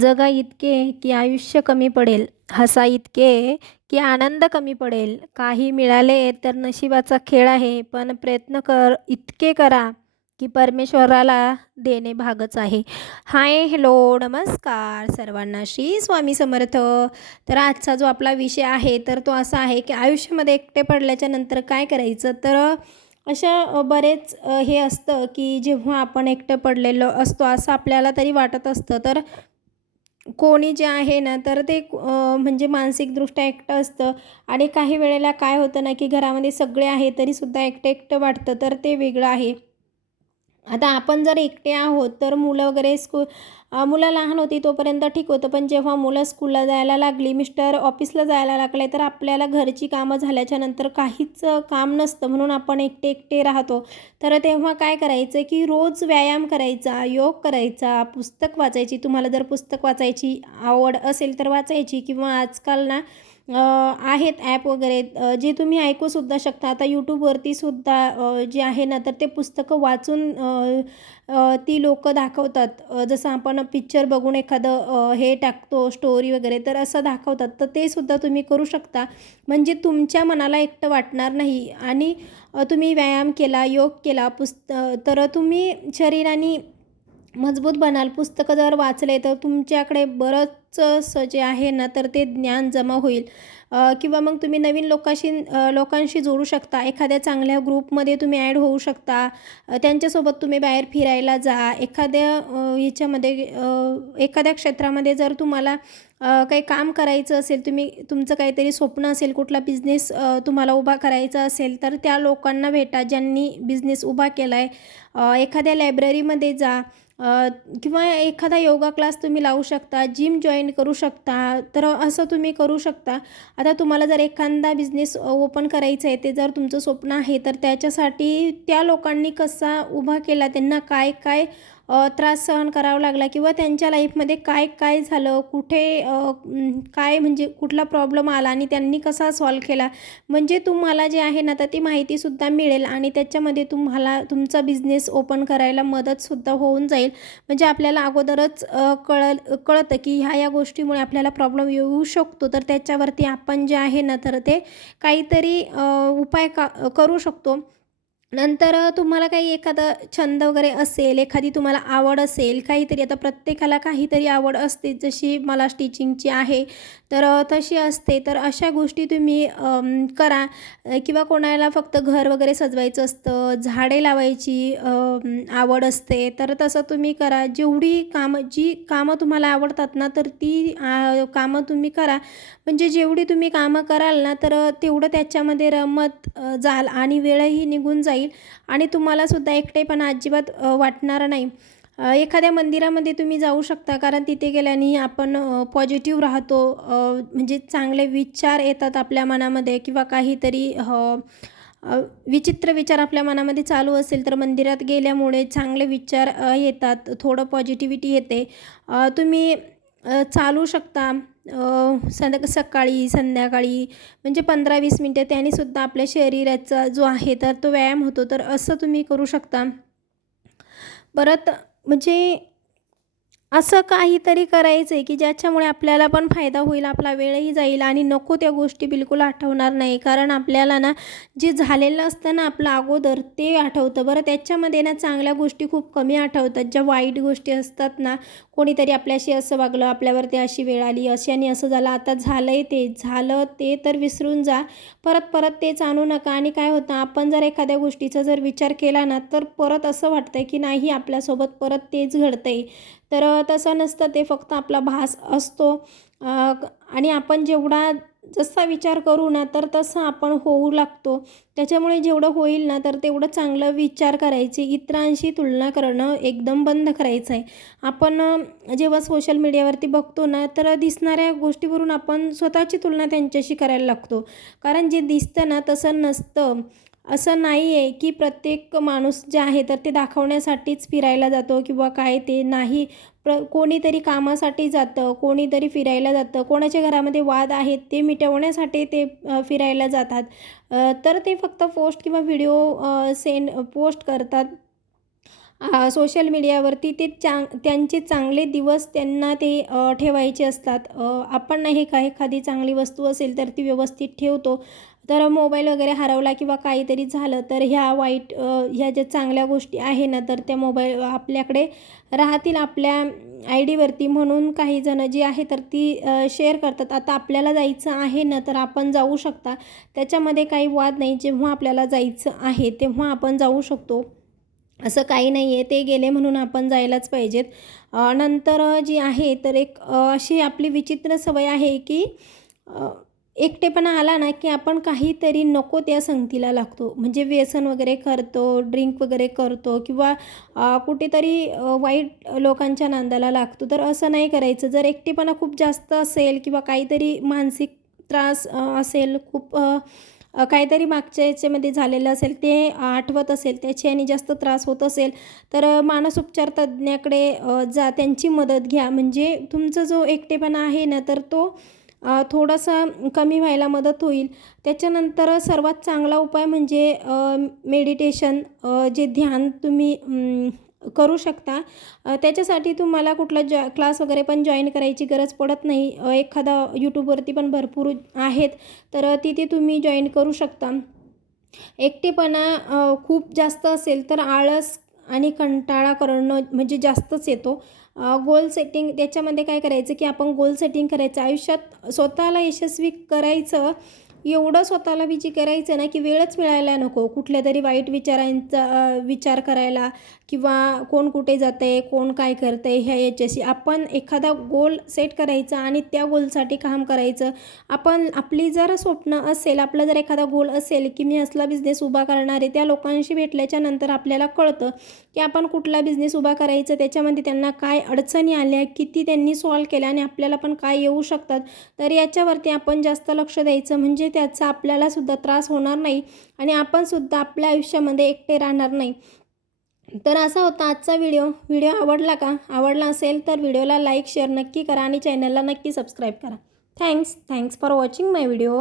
जगा इतके की आयुष्य कमी पडेल हसा इतके की आनंद कमी पडेल. काही मिळाले तर नशिबाचा खेळ आहे पण प्रयत्न कर इतके करा की परमेश्वराला देणे भागच आहे. हाय हॅलो नमस्कार सर्वांना. श्री स्वामी समर्थ. तर आजचा जो आपला विषय आहे तर तो असा आहे की आयुष्यामध्ये एकटे पडल्याच्या नंतर काय करायचं? तर अशा बरेच हे असतं की जेव्हा आपण एकटं पडलेलो असतो असं आपल्याला तरी वाटत असतं. तर कोणी जे आहे ना तर ते म्हणजे मानसिकदृष्ट्या एकटं असतं. आणि काही वेळेला काय होतं ना की घरामध्ये सगळे आहे तरीसुद्धा एकटं एकटं वाटतं तर ते वेगळं आहे. आता आपण जर एकटे आहोत तर मुलं वगैरे स्कू मुलं लहान होती तोपर्यंत ठीक होतं. पण जेव्हा मुलं स्कूलला जायला लागली मिस्टर ऑफिसला जायला लागले तर आपल्याला घरची कामं झाल्याच्यानंतर काहीच काम नसतं. म्हणून आपण एकटे एकटे राहतो. तर तेव्हा काय करायचं की रोज व्यायाम करायचा योग करायचा पुस्तक वाचायची. तुम्हाला जर पुस्तक वाचायची आवड असेल तर वाचायची. किंवा आजकाल ना आहेत ॲप वगैरे जे तुम्ही ऐकूसुद्धा शकता. आता यूट्यूबवरती सुद्धा जे आहे ना तर ते पुस्तकं वाचून ती लोकं दाखवतात. जसं आपण पिक्चर बघून एखादं हे टाकतो स्टोरी वगैरे तर असं दाखवतात. तर ते सुद्धा तुम्ही करू शकता. म्हणजे तुमच्या मनाला एकटं वाटणार नाही. आणि तुम्ही व्यायाम केला योग केला पुस्त तर तुम्ही शरीराने मजबूत बनाल पुस्तकं जर वाचले तर तुमच्याकडे बरंच जे आहे ना तर ते ज्ञान जमा होईल. किंवा मग तुम्ही नवीन लोकांशी लोकांशी जोडू शकता. एखाद्या चांगल्या ग्रुपमध्ये तुम्ही ॲड होऊ शकता. त्यांच्यासोबत तुम्ही बाहेर फिरायला जा. एखाद्या ह्याच्यामध्ये एखाद्या क्षेत्रामध्ये जर तुम्हाला काही काम करायचं असेल तुम्ही तुमचं काहीतरी स्वप्न असेल कुठला बिझनेस तुम्हाला उभा करायचा असेल तर त्या लोकांना भेटा ज्यांनी बिझनेस उभा केला आहे एखाद्या लायब्ररीमध्ये जा. किंवा एखादा योगा क्लास तुम्ही लावू शकता जिम जॉईन करू शकता तर असं तुम्ही करू शकता. आता तुम्हाला जर एखादा बिझनेस ओपन करायचं आहे ते जर तुमचं स्वप्न आहे तर त्याच्यासाठी त्या लोकांनी कसा उभा केला त्यांना काय काय त्रास सहन करावा लागला किंवा त्यांच्या लाईफमध्ये काय काय झालं कुठे काय म्हणजे कुठला प्रॉब्लेम आला आणि त्यांनी कसा सॉल्व केला म्हणजे तुम्हाला जे आहे ना तर ती माहितीसुद्धा मिळेल आणि त्याच्यामध्ये तुम्हाला तुमचा बिझनेस ओपन करायला मदतसुद्धा होऊन जाईल. म्हणजे आपल्याला अगोदरच कळ कळतं की ह्या या गोष्टीमुळे आपल्याला प्रॉब्लेम येऊ शकतो. तर त्याच्यावरती आपण जे आहे ना तर ते काहीतरी उपाय का करू शकतो. नंतर तुम्हाला काही एखादा छंद वगैरे असेल एखादी तुम्हाला आवड असेल काहीतरी आता प्रत्येकाला काहीतरी आवड असते जशी मला स्टिचिंगची आहे तर तशी असते. तर अशा गोष्टी तुम्ही करा. किंवा कोणाला फक्त घर वगैरे सजवायचं असतं झाडे लावायची आवड असते तर तसं तुम्ही करा. जेवढी कामं जी कामं तुम्हाला आवडतात ना तर ती कामं तुम्ही करा. म्हणजे जेवढी तुम्ही कामं कराल ना तर तेवढं त्याच्यामध्ये रमत जाल आणि वेळही निघून जाईल. आणि तुम्हालासुद्धा एकटेपणा अजिबात वाटणार नाही. एखाद्या मंदिरामध्ये तुम्ही जाऊ शकता कारण तिथे गेल्याने आपण पॉझिटिव्ह राहतो. म्हणजे चांगले विचार येतात आपल्या मनामध्ये किंवा काहीतरी हो, विचित्र विचार आपल्या मनामध्ये चालू असेल तर मंदिरात गेल्यामुळे चांगले विचार येतात थोडं पॉझिटिव्हिटी येते. तुम्ही चालू शकता संध्या सकाळी संध्याकाळी म्हणजे पंधरा वीस मिनटं त्यानेसुद्धा आपल्या शरीराचा जो आहे तर तो व्यायाम होतो. तर असं तुम्ही करू शकता. परत म्हणजे असं काहीतरी करायचं आहे की ज्याच्यामुळे आपल्याला पण फायदा होईल आपला वेळही जाईल आणि नको त्या गोष्टी बिलकुल आठवणार नाही. कारण आपल्याला ना जे झालेलं असतं ना आपलं अगोदर ते आठवतं. बरं त्याच्यामध्ये ना चांगल्या गोष्टी खूप कमी आठवतात. ज्या वाईट गोष्टी असतात ना कोणीतरी आपल्याशी असं वागलं आपल्यावरती अशी वेळ आली अशाने असं झालं आता झालं आहे ते झालं ते तर विसरून जा. परत परत तेच आणू नका. आणि काय होतं आपण जर एखाद्या गोष्टीचा जर विचार केला ना तर परत असं वाटतं की नाही आपल्यासोबत परत तेच घडतं आहे तर तसं नसतं ते फक्त आपला भास असतो. आणि आपण जेवढा जसा विचार करू ना तर तसं आपण होऊ लागतो. त्याच्यामुळे जेवढं होईल ना तर तेवढं चांगलं विचार करायचे. इतरांशी तुलना करणं एकदम बंद करायचं आहे. आपण जेव्हा सोशल मीडियावरती बघतो ना तर दिसणाऱ्या गोष्टीवरून आपण स्वतःची तुलना त्यांच्याशी करायला लागतो. कारण जे दिसतं ना तसं नसतं. असं नाही आहे की प्रत्येक माणूस जे आहे तर ते दाखवण्यासाठीच फिरायला जातो किंवा काय ते नाही. प्र कोणीतरी कामासाठी जातं कोणीतरी फिरायला जातं कोणाच्या घरामध्ये वाद आहेत ते मिटवण्यासाठी ते फिरायला जातात. तर ते फक्त पोस्ट किंवा व्हिडिओ सेंड पोस्ट करतात. सोशल मीडियावरती ते चांग त्यांचे चांगले दिवस त्यांना ते ठेवायचे असतात. आपण नाही का एखादी चांगली वस्तू असेल तर ती व्यवस्थित ठेवतो. तर मोबाईल वगैरे हरवला किंवा काहीतरी झालं तर ह्या वाईट ह्या ज्या चांगल्या गोष्टी आहे ना तर त्या मोबाईल आपल्याकडे राहतील आपल्या आय डीवरती म्हणून काही जणं जी आहे तर ती शेअर करतात. आता आपल्याला जायचं आहे ना तर आपण जाऊ शकता. त्याच्यामध्ये काही वाद नाही. जेव्हा आपल्याला जायचं आहे तेव्हा आपण जाऊ शकतो. असं काही नाही आहे. ते गेले म्हणून आपण जायलाच पाहिजेत. नंतर जी आहे तर एक अशी आपली विचित्र सवय आहे की एकटेपणा आला ना की आपण काहीतरी नको त्या संगतीला लागतो. म्हणजे व्यसन वगैरे करतो ड्रिंक वगैरे करतो किंवा कुठेतरी वाईट लोकांच्या नांदाला लागतो. तर असं नाही करायचं. जर एकटेपणा खूप जास्त असेल किंवा काहीतरी मानसिक त्रास असेल खूप काहीतरी मागच्या याच्यामध्ये झालेलं असेल ते आठवत असेल त्याची आणि जास्त त्रास होत असेल तर मानसोपचार तज्ज्ञाकडे जा त्यांची मदत घ्या. म्हणजे तुमचा जो एकटेपणा आहे ना तर तो थोडासा कमी व्हायला मदत होईल. त्याच्यानंतर सर्वात चांगला उपाय म्हणजे मेडिटेशन जे ध्यान तुम्ही करू शकता. त्याच्यासाठी तुम्हाला कुठला जॉ क्लास वगैरे पण जॉईन करायची गरज पडत नाही. एखादा यूट्यूबवरती पण भरपूर आहेत तर तिथे तुम्ही जॉईन करू शकता. एकटेपणा खूप जास्त असेल तर आळस आणि कंटाळा करणं म्हणजे जास्तच येतो. गोल सेटिंग त्याच्यामध्ये काय करायचं की आपण गोल सेटिंग करायचं. आयुष्यात स्वतःला यशस्वी करायचं एवढं स्वतःला बिजी करायचं ना की वेळच मिळायला नको. कुठल्या तरी वाईट विचारांचा विचार करायला किंवा कोण कुठे जातं आहे कोण काय करतं आहे ह्या याच्याशी आपण एखादा गोल सेट करायचा आणि त्या गोलसाठी काम करायचं. आपण आपली जर स्वप्न असेल आपलं जर एखादा गोल असेल की मी असला बिझनेस उभा करणार आहे त्या लोकांशी भेटल्याच्या नंतर आपल्याला कळतं की आपण कुठला बिझनेस उभा करायचं त्याच्यामध्ये त्यांना काय अडचणी आल्या किती त्यांनी सॉल्व केल्या आणि आपल्याला पण काय येऊ शकतात. तर याच्यावरती आपण जास्त लक्ष द्यायचं. म्हणजे त्याचा आपल्यालासुद्धा त्रास होणार नाही आणि आपणसुद्धा आपल्या आयुष्यामध्ये एकटे राहणार नाही. तर असा होता आजचा व्हिडिओ. व्हिडिओ आवडला का? आवडला असेल तर व्हिडिओला लाईक शेअर नक्की करा आणि चॅनलला नक्की सबस्क्राईब करा. Thanks thanks for watching my video